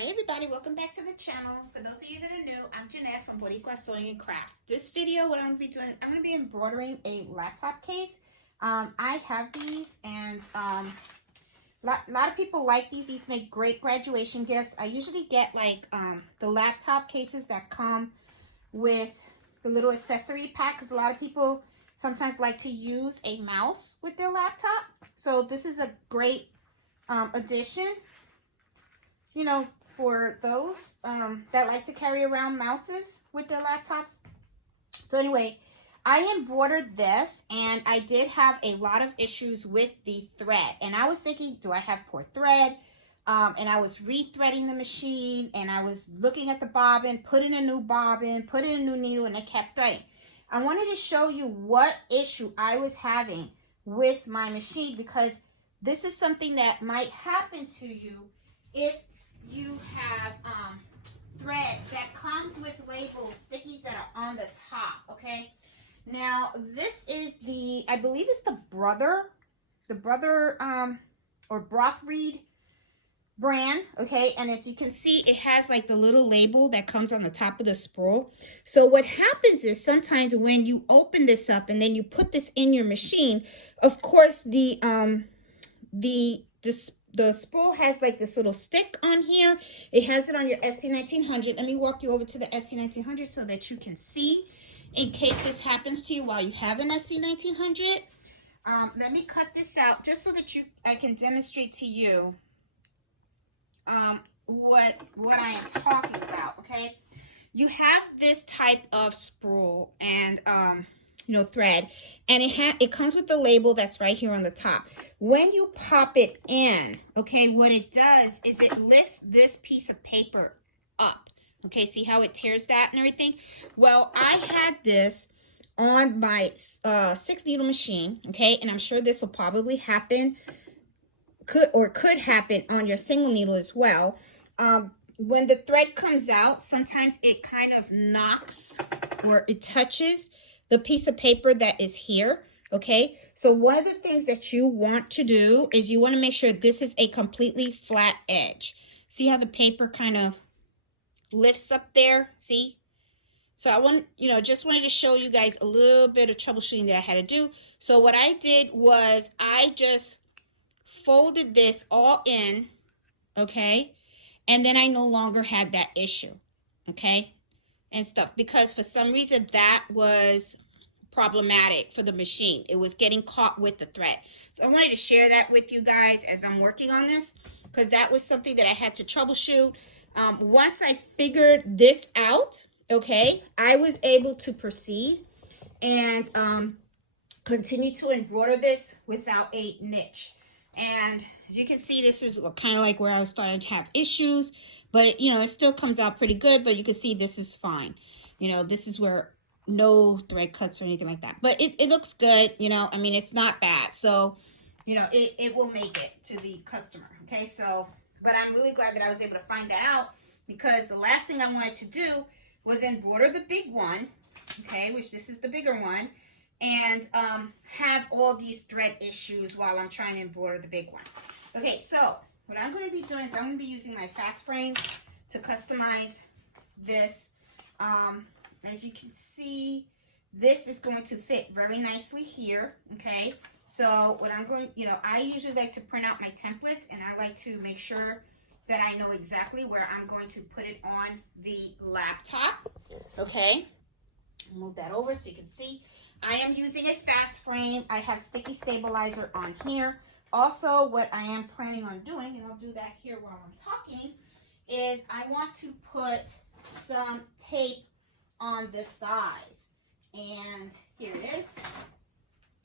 Hi everybody, welcome back to the channel. For those of you that are new, I'm Jeanette from Boricua Sewing and Crafts. This video, what I'm going to be doing, I'm going to be embroidering a laptop case. I have these and a lot of people like these. These make great graduation gifts. I usually get like the laptop cases that come with the little accessory pack because a lot of people sometimes like to use a mouse with their laptop. So this is a great addition, you know, for those that like to carry around mouses with their laptops. So anyway, I embroidered this and I did have a lot of issues with the thread. And I was thinking, do I have poor thread? And I was rethreading the machine and I was looking at the bobbin, putting a new bobbin, putting a new needle, and it kept threading. I wanted to show you what issue I was having with my machine because this is something that might happen to you if you have thread that comes with labels, stickies that are on the top, okay? Now, this is the, I believe it's the Brother or Brothreed brand, okay? And as you can see, it has like the little label that comes on the top of the spool. So what happens is sometimes when you open this up and then you put this in your machine, of course, the spool has like this little stick on here. It has it on your SC1900. Let me walk you over to the SC1900 so that you can see in case this happens to you while you have an SC1900. Let me cut this out just so that I can demonstrate to you what I am talking about, okay? You have this type of spool and thread, and it comes with the label that's right here on the top. When you pop it in, okay, what it does is it lifts this piece of paper up. Okay, see how it tears that and everything? Well, I had this on my 6-needle machine, okay, and I'm sure this will probably happen, could happen on your single needle as well. When the thread comes out, sometimes it kind of knocks or it touches the piece of paper that is here, okay? So one of the things that you want to do is you want to make sure this is a completely flat edge. See how the paper kind of lifts up there? See? So I just wanted to show you guys a little bit of troubleshooting that I had to do. So what I did was I just folded this all in, okay? And then I no longer had that issue, okay? And stuff, because for some reason that was problematic for the machine. It was getting caught with the thread. So I wanted to share that with you guys as I'm working on this, because that was something that I had to troubleshoot. Once I figured this out, okay, I was able to proceed and continue to embroider this without a niche. And as you can see, this is kind of like where I was starting to have issues, but it still comes out pretty good. But you can see this is fine. This is where no thread cuts or anything like that, but it looks good. I mean, it's not bad. So it will make it to the customer. Okay, so but I'm really glad that I was able to find that out, because the last thing I wanted to do was embroider the big one, okay, which this is the bigger one, and have all these thread issues while I'm trying to embroider the big one. Okay, so what I'm going to be doing is I'm going to be using my fast frame to customize this. As you can see, this is going to fit very nicely here, okay? So what I'm going, I usually like to print out my templates, and I like to make sure that I know exactly where I'm going to put it on the laptop, okay? Move that over so you can see. I am using a fast frame. I have sticky stabilizer on here. Also, what I am planning on doing, and I'll do that here while I'm talking, is I want to put some tape on the sides. And here it is.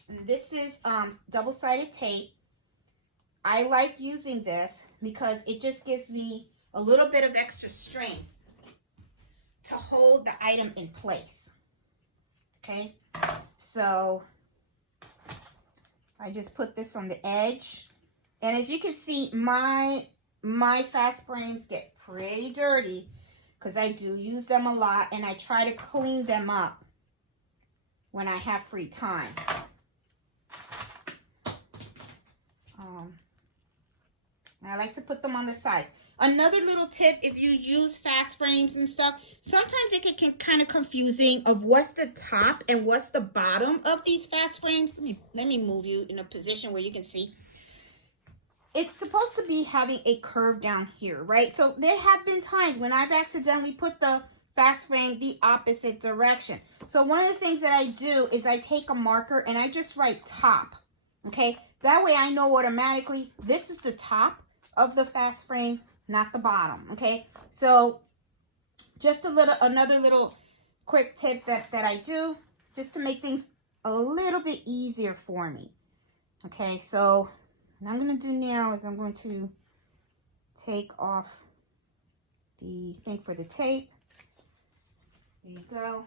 And this is double-sided tape. I like using this because it just gives me a little bit of extra strength to hold the item in place. Okay, so I just put this on the edge, and as you can see, my fast frames get pretty dirty because I do use them a lot, and I try to clean them up when I have free time. I like to put them on the sides. Another little tip, if you use fast frames and stuff, sometimes it can kind of confusing of what's the top and what's the bottom of these fast frames. Let me move you in a position where you can see. It's supposed to be having a curve down here, right? So there have been times when I've accidentally put the fast frame the opposite direction. So one of the things that I do is I take a marker and I just write top, okay? That way I know automatically this is the top of the fast frame, not the bottom, okay? So just another little quick tip that I do just to make things a little bit easier for me. Okay, so what I'm going to do now is I'm going to take off the thing for the tape. There you go.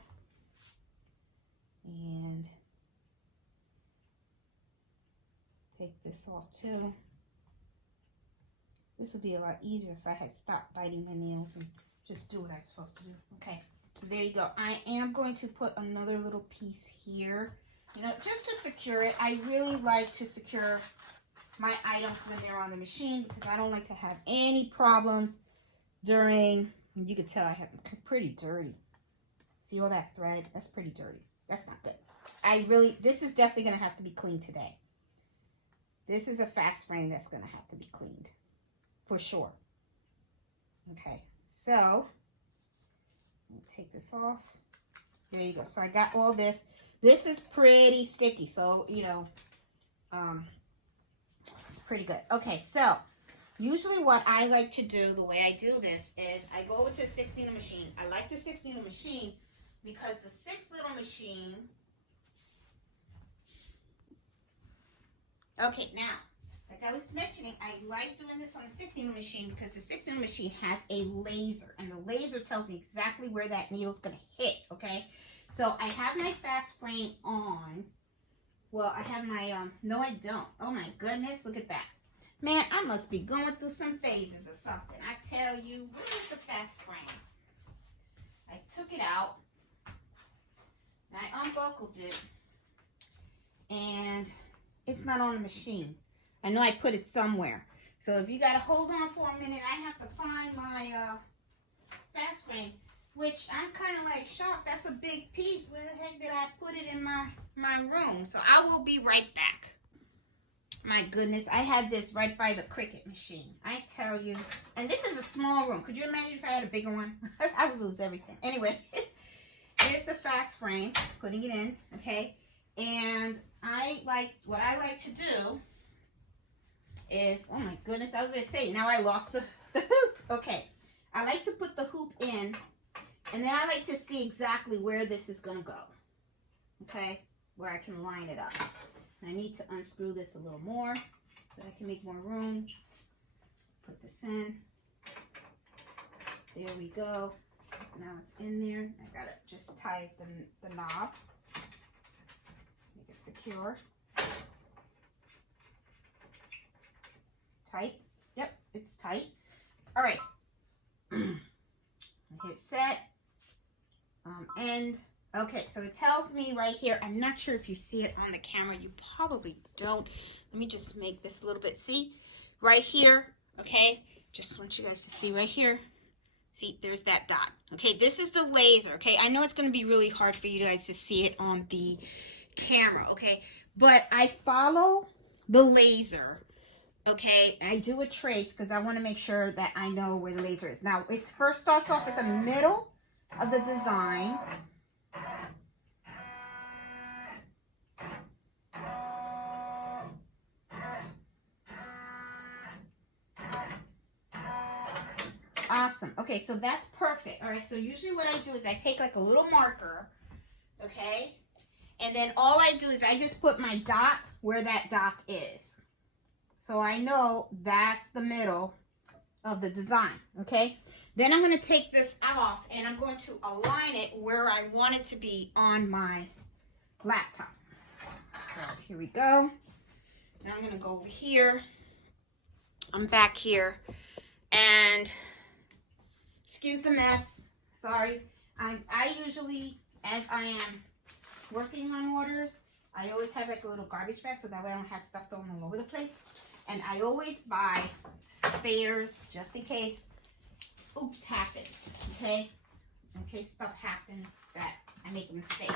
And take this off too. This would be a lot easier if I had stopped biting my nails and just do what I'm supposed to do. Okay, so there you go. I am going to put another little piece here, you know, just to secure it. I really like to secure my items when they're on the machine because I don't like to have any problems during, you can tell I have pretty dirty. See all that thread? That's pretty dirty. That's not good. This is definitely going to have to be cleaned today. This is a fast frame that's going to have to be cleaned. For sure. Okay, so let me take this off. There you go. So I got all this. This is pretty sticky, so you know, it's pretty good. Okay, so usually what I like to do, the way I do this is I go over to the 6-needle machine. I like the 6-needle machine because the 6-needle machine. Okay, now. Like I was mentioning, I like doing this on the 6-needle machine because the 6-needle machine has a laser. And the laser tells me exactly where that needle's going to hit, okay? So I have my fast frame on. Well, I have my, no I don't. Oh my goodness, look at that. Man, I must be going through some phases or something. I tell you, where is the fast frame? I took it out. And I unbuckled it. And it's not on the machine. I know I put it somewhere. So if you got to hold on for a minute, I have to find my fast frame, which I'm kind of like shocked. That's a big piece. Where the heck did I put it in my room? So I will be right back. My goodness, I had this right by the Cricut machine. I tell you. And this is a small room. Could you imagine if I had a bigger one? I would lose everything. Anyway, here's the fast frame. Putting it in, okay? And what I like to do is, oh my goodness, I was going to say, now I lost the hoop. Okay, I like to put the hoop in, and then I like to see exactly where this is going to go, okay, where I can line it up. And I need to unscrew this a little more so I can make more room. Put this in. There we go. Now it's in there. I got to just tie the knob. Make it secure. Tight. Yep, it's tight. All right. Hit set. End. Okay, so it tells me right here. I'm not sure if you see it on the camera. You probably don't. Let me just make this a little bit. See? Right here. Okay? Just want you guys to see right here. See, there's that dot. Okay, this is the laser. Okay, I know it's going to be really hard for you guys to see it on the camera. Okay, but I follow the laser. Okay, I do a trace because I want to make sure that I know where the laser is. Now, it first starts off at the middle of the design. Awesome. Okay, so that's perfect. All right, so usually what I do is I take like a little marker, okay? And then all I do is I just put my dot where that dot is. So I know that's the middle of the design, okay? Then I'm going to take this off and I'm going to align it where I want it to be on my laptop. So here we go. Now I'm going to go over here. I'm back here. And excuse the mess. Sorry. I usually, as I am working on orders, I always have like a little garbage bag so that way I don't have stuff thrown all over the place. And I always buy spares just in case oops happens, okay? In case stuff happens that I make a mistake.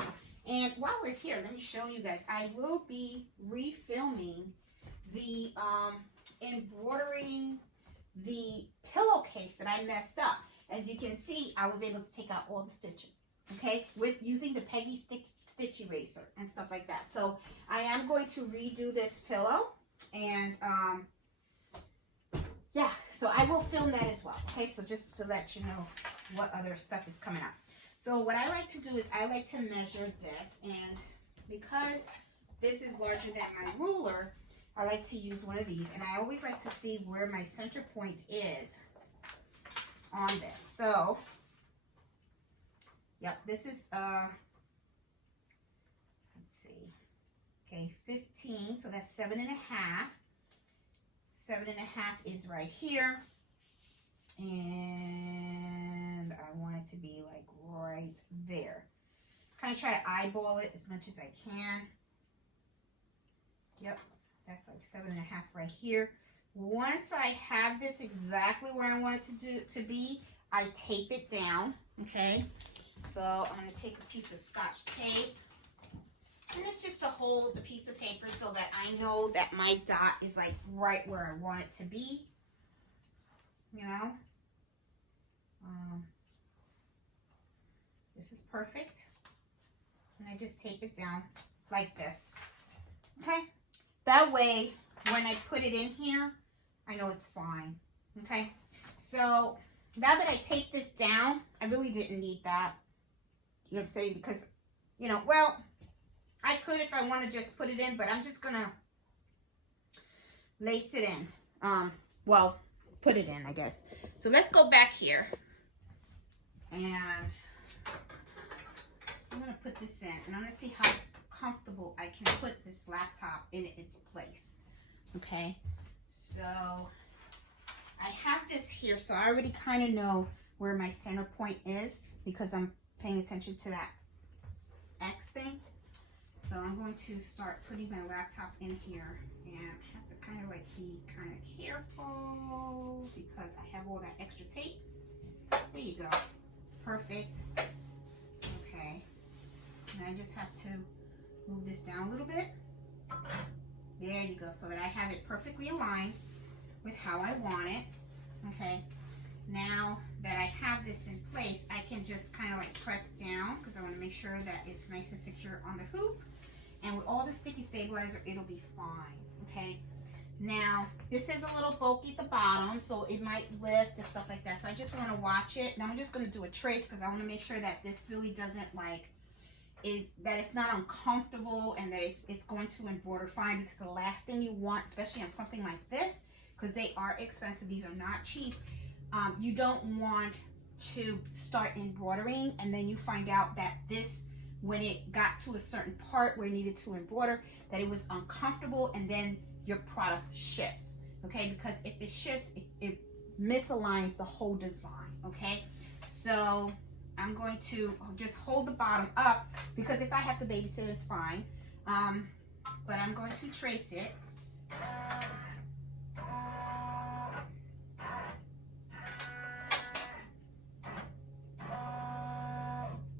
And while we're here, let me show you guys. I will be refilming the embroidering the pillowcase that I messed up. As you can see, I was able to take out all the stitches, okay, with using the Peggy stitch eraser and stuff like that. So I am going to redo this pillow, and yeah, so I will film that as well, okay? So just to let you know what other stuff is coming up. So what I like to do is I like to measure this, and because this is larger than my ruler, I like to use one of these, and I always like to see where my center point is on this. So, yep, this is, let's see, okay, 15, so that's 7.5. 7.5 is right here, and I want it to be like right there. Kind of try to eyeball it as much as I can. Yep, that's like 7.5 right here. Once I have this exactly where I want it to be, I tape it down, okay? So I'm going to take a piece of Scotch tape, and it's just to hold the piece of paper so that I know that my dot is like right where I want it to be, you know? This is perfect. And I just tape it down like this, okay? That way, when I put it in here, I know it's fine, okay? So now that I taped this down, I really didn't need that, you know what I'm saying? Because, you know, well, I could if I want to just put it in, but I'm just going to lace it in. Well, put it in, I guess. So let's go back here. And I'm going to put this in. And I'm going to see how comfortable I can put this laptop in its place. Okay. So I have this here. So I already kind of know where my center point is because I'm paying attention to that X thing. So I'm going to start putting my laptop in here, and I have to kind of like be kind of careful because I have all that extra tape. There you go. Perfect. Okay. And I just have to move this down a little bit. There you go, so that I have it perfectly aligned with how I want it. Okay. Now that I have this in place, I can just kind of like press down because I want to make sure that it's nice and secure on the hoop. And with all the sticky stabilizer, it'll be fine, okay? Now, this is a little bulky at the bottom, so it might lift and stuff like that. So I just want to watch it. Now I'm just going to do a trace because I want to make sure that this really doesn't like, that it's not uncomfortable and that it's going to embroider fine, because the last thing you want, especially on something like this, because they are expensive, these are not cheap, you don't want to start embroidering and then you find out that this, when it got to a certain part where it needed to embroider, that it was uncomfortable and then your product shifts, okay? Because if it shifts, it misaligns the whole design, okay? So I'm going to just hold the bottom up because if I have to babysit, it's fine. But I'm going to trace it.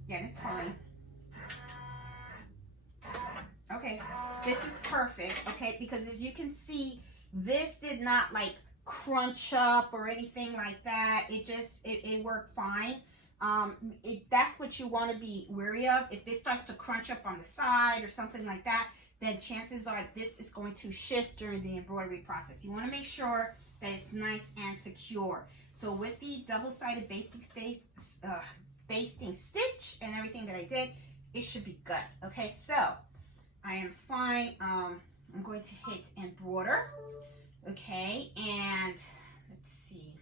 Yeah, it's fine. Okay, this is perfect, okay, because as you can see, this did not like crunch up or anything like that. It just, it worked fine. That's what you want to be wary of. If it starts to crunch up on the side or something like that, then chances are this is going to shift during the embroidery process. You want to make sure that it's nice and secure. So with the double-sided basting stitch and everything that I did, it should be good. Okay, so I am fine. I'm going to hit embroider. Okay, and let's see.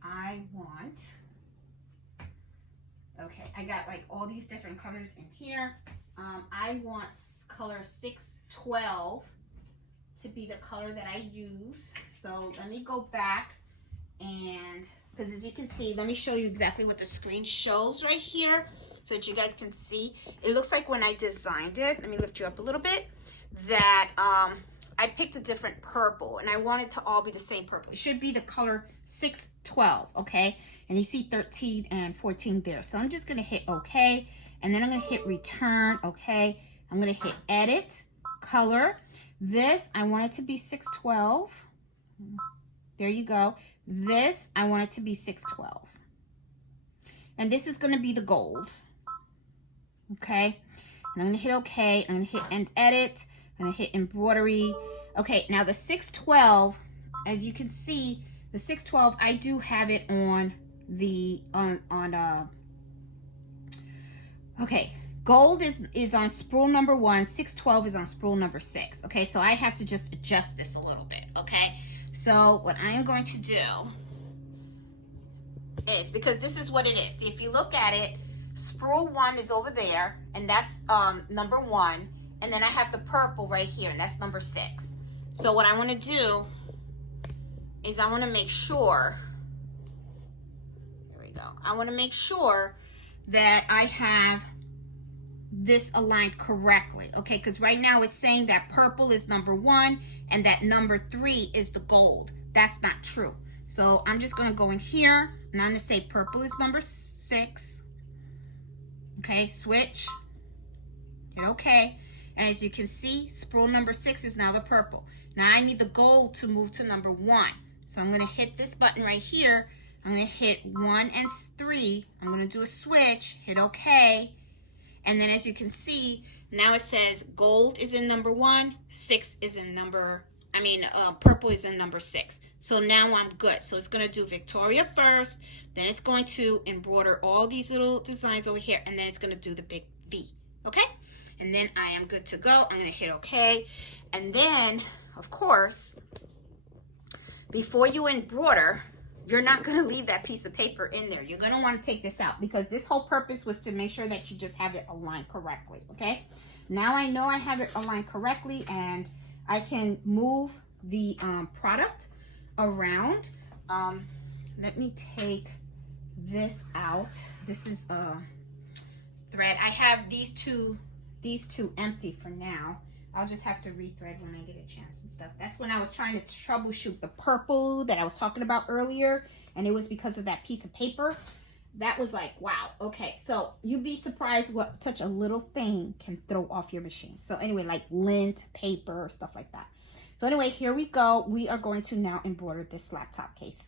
I want, okay, I got like all these different colors in here. I want color 612 to be the color that I use. So let me go back, and because as you can see, let me show you exactly what the screen shows right here so that you guys can see. It looks like when I designed it, let me lift you up a little bit, that I picked a different purple, and I want it to all be the same purple. It should be the color 612, okay? And you see 13 and 14 there. So I'm just gonna hit okay, and then I'm gonna hit return, okay? I'm gonna hit edit, color. This, I want it to be 612. There you go. This, I want it to be 612. And this is gonna be the gold, okay? And I'm gonna hit okay, I'm gonna hit end edit, I'm gonna hit embroidery. Okay, now the 612, as you can see, the 612, I do have it on the, okay, gold is on spool number 1, 612 is on spool number 6. Okay, so I have to just adjust this a little bit, okay? So what I am going to do is, because this is what it is. See, if you look at it, spool 1 is over there, and that's number 1, and then I have the purple right here, and that's number 6. So what I want to do is I want to make sure, there we go, I want to make sure that I have this aligned correctly, okay? Because right now it's saying that purple is number 1 and that number 3 is the gold. That's not true. So I'm just gonna go in here and I'm gonna say purple is number 6. Okay, switch, hit okay. And as you can see, spool number 6 is now the purple. Now I need the gold to move to number 1. So I'm gonna hit this button right here. I'm gonna hit 1 and 3. I'm gonna do a switch, hit okay. And then as you can see, now it says gold is in number 1, 6 is in number, purple is in number 6. So now I'm good. So it's going to do Victoria first, then it's going to embroider all these little designs over here, and then it's going to do the big V, okay? And then I am good to go. I'm going to hit okay. And then, of course, before you embroider, you're not going to leave that piece of paper in there. You're going to want to take this out, because this whole purpose was to make sure that you just have it aligned correctly, okay? Now I know I have it aligned correctly, and I can move the product around. Let me take this out. This is thread. I have these two empty for now. I'll just have to rethread when I get a chance and stuff. That's when I was trying to troubleshoot the purple that I was talking about earlier, and it was because of that piece of paper. That was like, wow, okay. So you'd be surprised what such a little thing can throw off your machine. So anyway, like lint, paper, stuff like that. So anyway, here we go. We are going to now embroider this laptop case.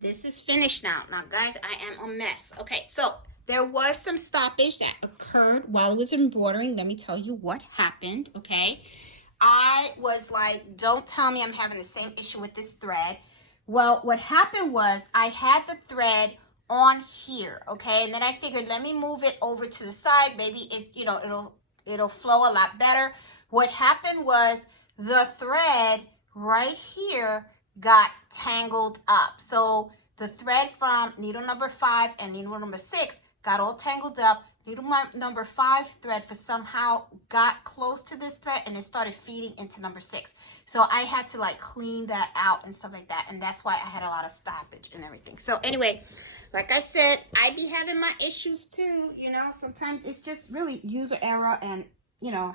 This is finished now. Now, guys, I am a mess. Okay, so there was some stoppage that occurred while I was embroidering. Let me tell you what happened, okay? I was like, don't tell me I'm having the same issue with this thread. Well, what happened was I had the thread on here, okay? And then I figured, let me move it over to the side. Maybe it's, you know, it'll flow a lot better. What happened was the thread right here got tangled up. So the thread from needle number 5 and needle number 6 got all tangled up. needle number 5 thread for somehow got close to this thread and it started feeding into number 6. So I had to like clean that out and stuff like that, and that's why I had a lot of stoppage and everything. So anyway, like I said, I be having my issues too, you know. Sometimes it's just really user error and, you know,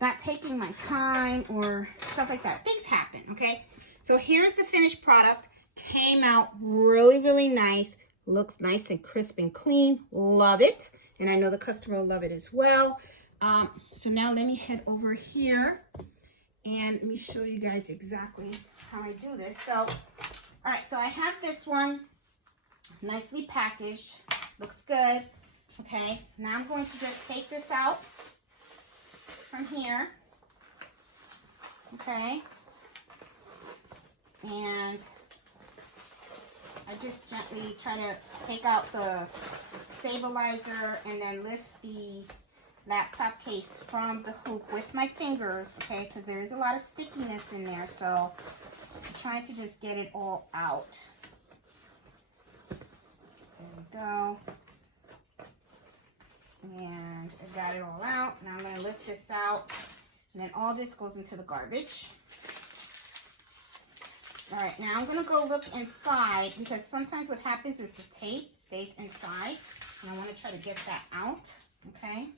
not taking my time or stuff like that. Things happen, okay? So here's the finished product. Came out really, really nice. Looks nice and crisp and clean. Love it. And I know the customer will love it as well. So now let me head over here and let me show you guys exactly how I do this. So, all right, so I have this one nicely packaged. Looks good. Okay, now I'm going to just take this out from here. Okay. And I just gently try to take out the stabilizer and then lift the laptop case from the hoop with my fingers, okay, because there is a lot of stickiness in there, so I'm trying to just get it all out. There we go. And I got it all out. Now I'm going to lift this out, and then all this goes into the garbage. All right, now I'm going to go look inside, because sometimes what happens is the tape stays inside, and I want to try to get that out, okay?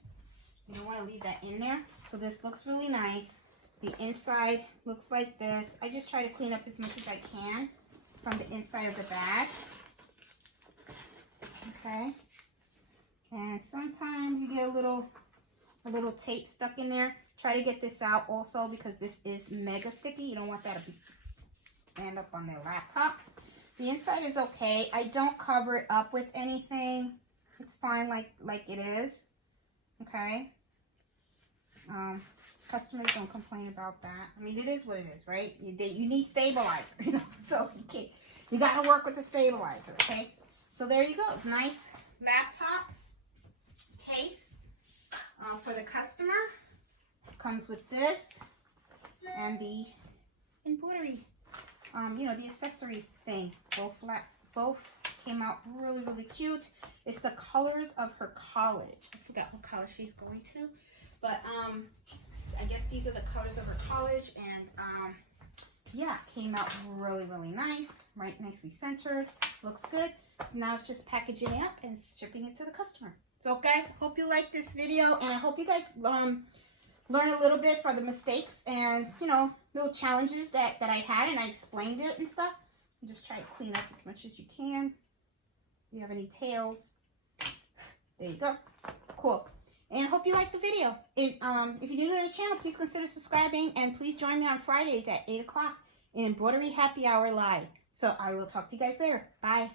You don't want to leave that in there. So this looks really nice. The inside looks like this. I just try to clean up as much as I can from the inside of the bag, okay? And sometimes you get a little tape stuck in there. Try to get this out also, because this is mega sticky. You don't want that to end up on their laptop. The inside is okay. I don't cover it up with anything. It's fine like it is. Okay. Customers don't complain about that. I mean, it is what it is, right? You need stabilizer, you know. So you gotta work with the stabilizer. Okay. So there you go. Nice laptop case for the customer. Comes with this and the embroidery. You know, the accessory thing. Both came out really, really cute. It's the colors of her college. I forgot what college she's going to, but I guess these are the colors of her college, and yeah, came out really, really nice. Right, nicely centered. Looks good. Now it's just packaging it up and shipping it to the customer. So guys, hope you like this video, and I hope you guys learn a little bit from the mistakes and, you know, little challenges that I had, and I explained it and stuff. You just try to clean up as much as you can. If you have any tails, there you go. Cool. And I hope you liked the video. If you're new to the channel, please consider subscribing, and please join me on Fridays at 8 o'clock in Embroidery Happy Hour Live. So I will talk to you guys later. Bye.